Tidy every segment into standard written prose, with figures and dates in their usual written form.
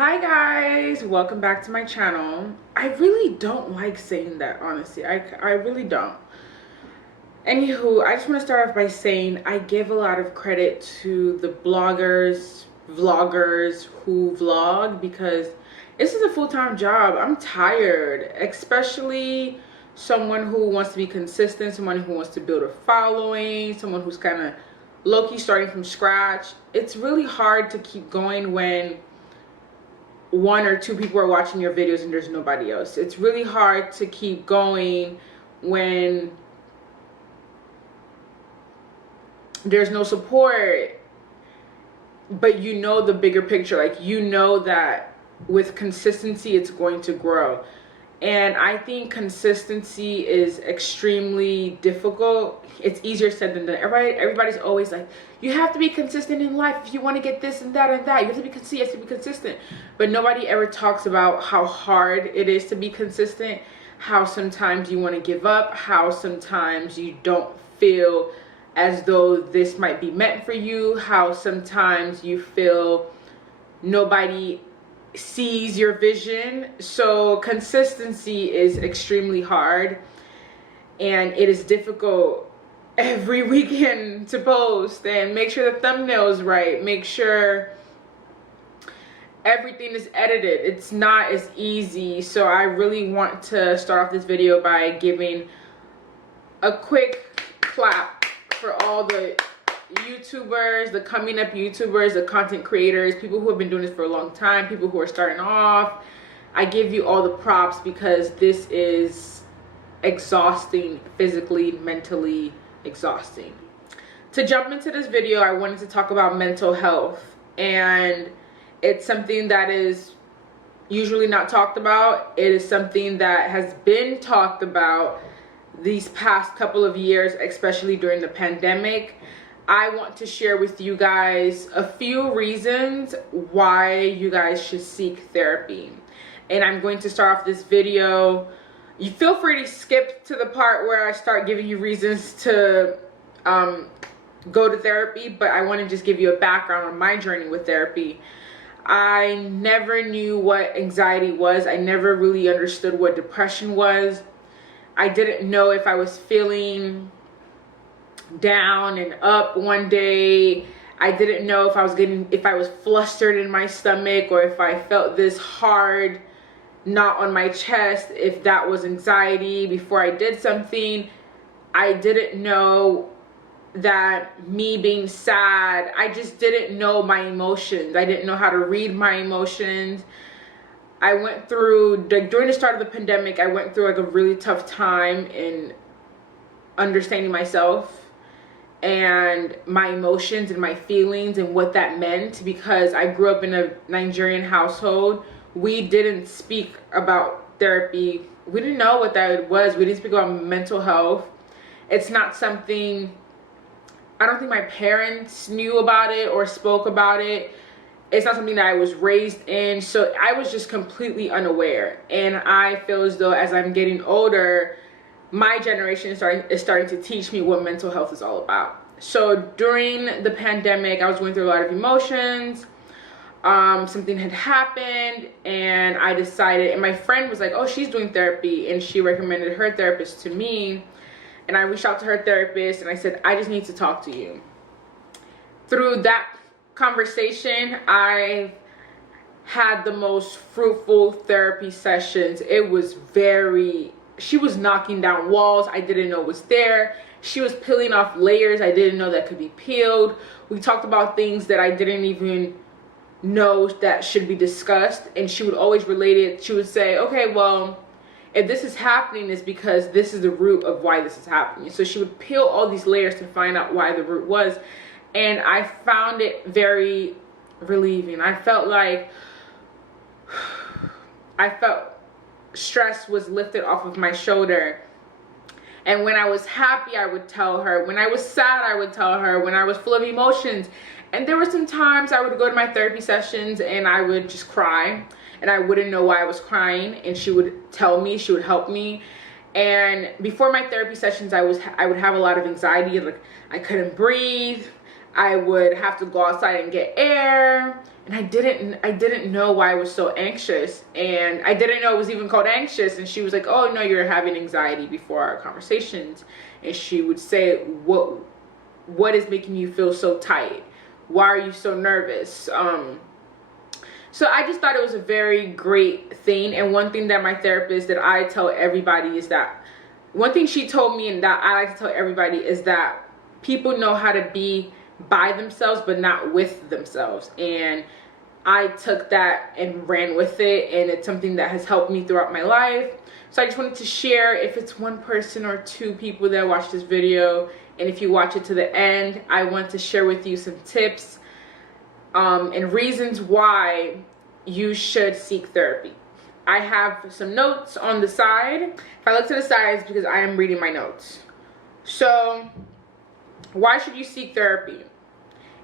Hi guys, welcome back to my channel. I really don't like saying that, honestly. I really don't. Anywho, I just want to start off by saying I give a lot of credit to the bloggers, vloggers who vlog, because this is a full-time job. I'm tired, especially someone who wants to be consistent, someone who wants to build a following, someone who's kind of low-key starting from scratch. It's really hard to keep going when one or two people are watching your videos and there's nobody else. It's really hard to keep going when there's no support, but you know the bigger picture. Like, you know that with consistency it's going to grow. And I think consistency is extremely difficult. It's easier said than done. Everybody's always like, you have to be consistent in life if you want to get this and that and that. You have to be consistent. You have to be consistent. But nobody ever talks about how hard it is to be consistent, how sometimes you want to give up, how sometimes you don't feel as though this might be meant for you, how sometimes you feel nobody sees your vision. So consistency is extremely hard, and it is difficult every weekend to post and make sure the thumbnail is right, make sure everything is edited. It's not as easy. So I really want to start off this video by giving a quick clap for all the YouTubers, the coming up YouTubers, the content creators, people who have been doing this for a long time, people who are starting off. I give you all the props because this is exhausting, physically, mentally exhausting. To jump into this video, I wanted to talk about mental health, and it's something that is usually not talked about. It is something that has been talked about these past couple of years, especially during the pandemic. I want to share with you guys a few reasons why you guys should seek therapy. And I'm going to start off this video. You feel free to skip to the part where I start giving you reasons to go to therapy, but I want to just give you a background on my journey with therapy. I never knew what anxiety was. I never really understood what depression was. I didn't know if I was feeling down and up one day. I didn't know if I was flustered in my stomach, or if I felt this hard knot on my chest, if that was anxiety before I did something. I didn't know that me being sad, I just didn't know my emotions. I didn't know how to read my emotions. I went through, during the start of the pandemic, I went through like a really tough time in understanding myself and my emotions and my feelings and what that meant, because I grew up in a Nigerian household. We didn't speak about therapy. We didn't know what that was. We didn't speak about mental health. It's not something, I don't think my parents knew about it or spoke about it. It's not something that I was raised in. So I was just completely unaware. And I feel as though as I'm getting older, my generation is starting to teach me what mental health is all about. So during the pandemic, I was going through a lot of emotions. Something had happened, and I decided, and my friend was like, oh, she's doing therapy, and she recommended her therapist to me. And I reached out to her therapist and I said, I just need to talk to you. Through that conversation, I had the most fruitful therapy sessions. It was she was knocking down walls I didn't know was there. She was peeling off layers I didn't know that could be peeled. We talked about things that I didn't even know that should be discussed, and she would always relate it. She would say, okay, well, if this is happening, it's because this is the root of why this is happening. So she would peel all these layers to find out why the root was, and I found it very relieving. I felt stress was lifted off of my shoulder. And when I was happy, I would tell her. When I was sad, I would tell her. When I was full of emotions. And there were some times I would go to my therapy sessions and I would just cry, and I wouldn't know why I was crying, and she would tell me, she would help me. And before my therapy sessions, I would have a lot of anxiety. Like, I couldn't breathe. I would have to go outside and get air. and I didn't know why I was so anxious, and I didn't know it was even called anxious. And she was like, oh no, you're having anxiety before our conversations. And she would say, what is making you feel so tight? Why are you so nervous? So I just thought it was a very great thing. And one thing that my therapist, that I tell everybody, is that one thing she told me, and that I like to tell everybody, is that people know how to be by themselves but not with themselves. And I took that and ran with it, and it's something that has helped me throughout my life. So I just wanted to share, if it's one person or two people that watch this video, and if you watch it to the end, I want to share with you some tips and reasons why you should seek therapy. I have some notes on the side. If I look to the side, it's because I am reading my notes. So why should you seek therapy?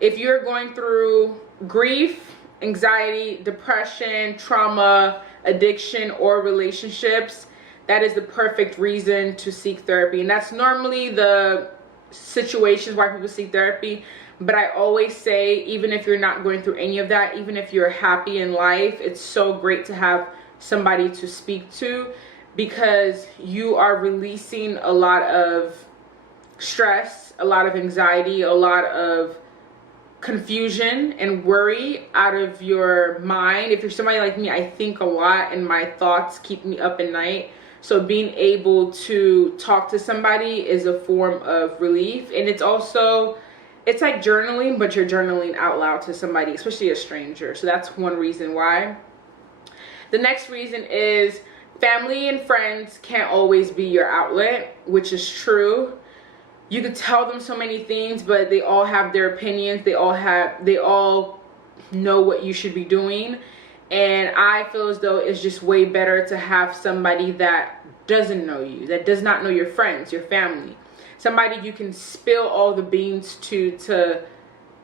If you're going through grief, anxiety, depression, trauma, addiction, or relationships, that is the perfect reason to seek therapy. And that's normally the situations why people seek therapy. But I always say, even if you're not going through any of that, even if you're happy in life, it's so great to have somebody to speak to, because you are releasing a lot of stress, a lot of anxiety, a lot of confusion and worry out of your mind. If you're somebody like me, I think a lot, and my thoughts keep me up at night. So being able to talk to somebody is a form of relief. And it's also, it's like journaling, but you're journaling out loud to somebody, especially a stranger. So that's one reason why. The next reason is family and friends can't always be your outlet, which is true. You could tell them so many things, but they all have their opinions. They all know what you should be doing. And I feel as though it's just way better to have somebody that doesn't know you, that does not know your friends, your family. Somebody you can spill all the beans to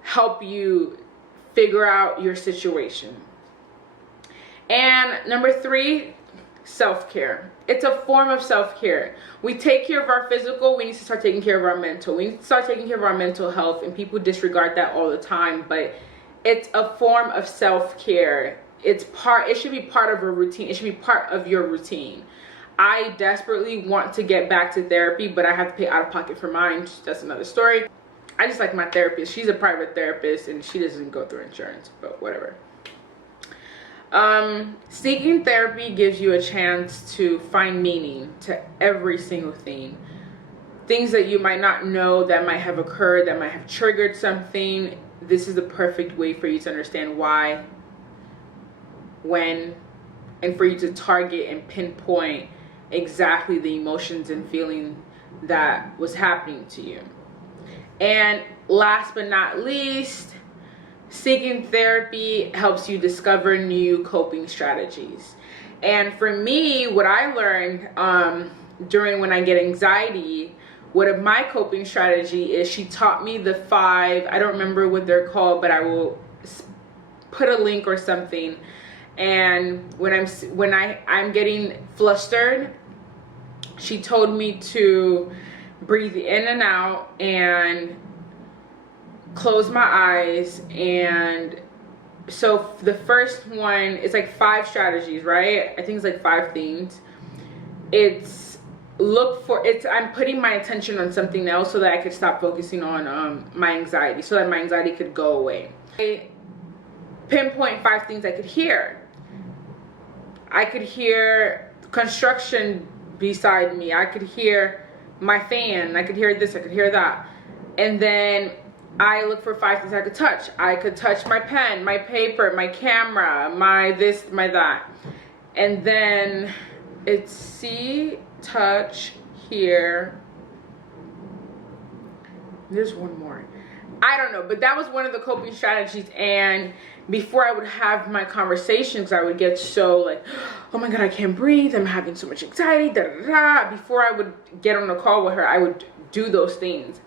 help you figure out your situation. And number 3, self-care. It's a form of self-care. We take care of our physical, we need to start taking care of our mental. We need to start taking care of our mental health, and people disregard that all the time, but it's a form of self-care. It should be part of a routine. It should be part of your routine. I desperately want to get back to therapy, but I have to pay out of pocket for mine. That's another story. I just like my therapist. She's a private therapist, and she doesn't go through insurance, but whatever. Seeking therapy gives you a chance to find meaning to every single thing. Things that you might not know that might have occurred, that might have triggered something. This is the perfect way for you to understand why, when, and for you to target and pinpoint exactly the emotions and feeling that was happening to you. And last but not least, seeking therapy helps you discover new coping strategies. And for me, what I learned during when I get anxiety, what of my coping strategy is, she taught me the 5, I don't remember what they're called, but I will put a link or something. And when I'm getting flustered, she told me to breathe in and out and close my eyes. And so the first one is like 5 strategies, right? I think it's like 5 things. I'm putting my attention on something else so that I could stop focusing on my anxiety, so that my anxiety could go away. I pinpoint 5 things I could hear. I could hear construction beside me. I could hear my fan. I could hear this. I could hear that. And then I look for 5 things I could touch. I could touch my pen, my paper, my camera, my this, my that. And then it's see, touch, hear. There's one more. I don't know, but that was one of the coping strategies. And before I would have my conversations, I would get so like, oh my God, I can't breathe. I'm having so much anxiety, da da da. Before I would get on a call with her, I would do those things.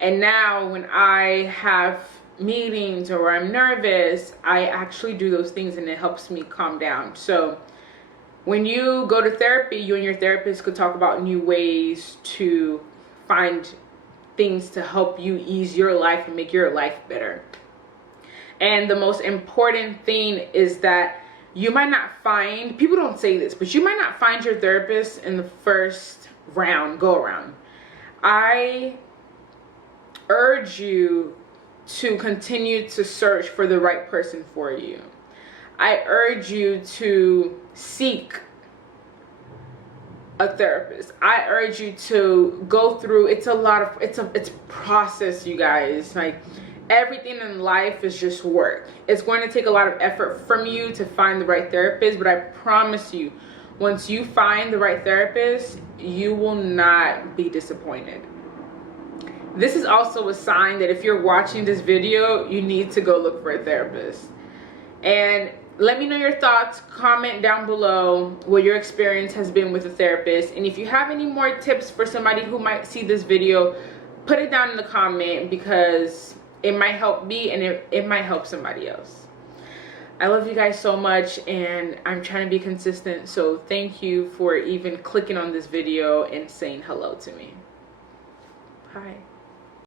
And now when I have meetings or I'm nervous, I actually do those things, and it helps me calm down. So when you go to therapy, you and your therapist could talk about new ways to find things to help you ease your life and make your life better. And the most important thing is that you might not find, people don't say this, but you might not find your therapist in the first go around. I urge you to continue to search for the right person for you. I urge you to seek a therapist. I urge you to go through, it's a process, you guys. Like, everything in life is just work. It's going to take a lot of effort from you to find the right therapist, but I promise you, once you find the right therapist, you will not be disappointed. This is also a sign that if you're watching this video, you need to go look for a therapist. And let me know your thoughts. Comment down below what your experience has been with a therapist. And if you have any more tips for somebody who might see this video, put it down in the comment, because it might help me and it might help somebody else. I love you guys so much, and I'm trying to be consistent. So thank you for even clicking on this video and saying hello to me. Bye.